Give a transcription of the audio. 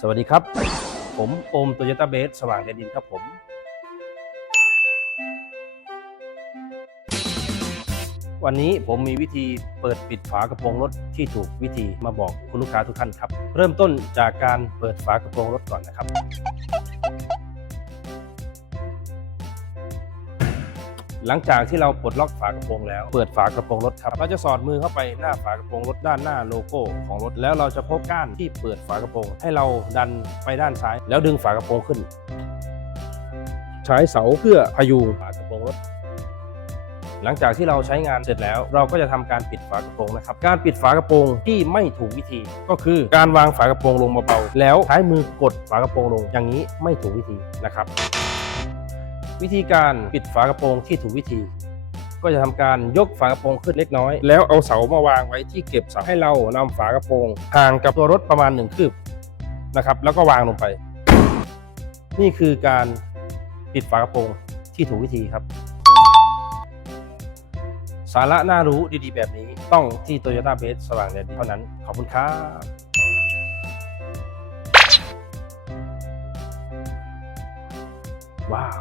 สวัสดีครับ ผมโอมโตโยต้าเบสสว่างแดนดินครับผมวันนี้ผมมีวิธีเปิดปิดฝากระโปรงรถที่ถูกวิธีมาบอกคุณลูกค้าทุกท่านครับ เริ่มต้นจากการเปิดฝากระโปรงรถก่อนนะครับ หลังจากที่เราปลดล็อกฝากระโปรงแล้ว เปิดฝากระโปรงรถครับ เราจะสอดมือเข้าไปหน้าฝากระโปรงรถด้านหน้าโลโก้ของรถแล้วเราจะพบก้านที่เปิดฝากระโปรง ให้เราดันไปด้านซ้าย แล้วดึงฝากระโปรงขึ้น ใช้เสาเพื่อพยุงฝากระโปรงรถหลังจากที่เราใช้งานเสร็จแล้ว เราก็จะทำการปิดฝากระโปรงนะครับ การปิดฝากระโปรงที่ไม่ถูกวิธี ก็คือการวางฝากระโปรงลงเบาๆแล้วใช้มือกดฝากระโปรงลงอย่างนี้ไม่ถูกวิธีนะครับ วิธีการปิดฝากระโปรงที่ถูกวิธี ก็จะทำการยกฝากระโปรงขึ้นเล็กน้อย แล้วเอาเสามาวางไว้ที่เก็บเสาให้เรานำฝากระโปรงห่างกับตัวรถประมาณหนึ่งคืบนะครับแล้วก็วางลงไป นี่คือการปิดฝากระโปรงที่ถูกวิธีครับ สาระน่ารู้ดีๆ แบบนี้ต้องที่ Toyota b a s e สว่างแดดเท่านั้น ขอบคุณครับว้าว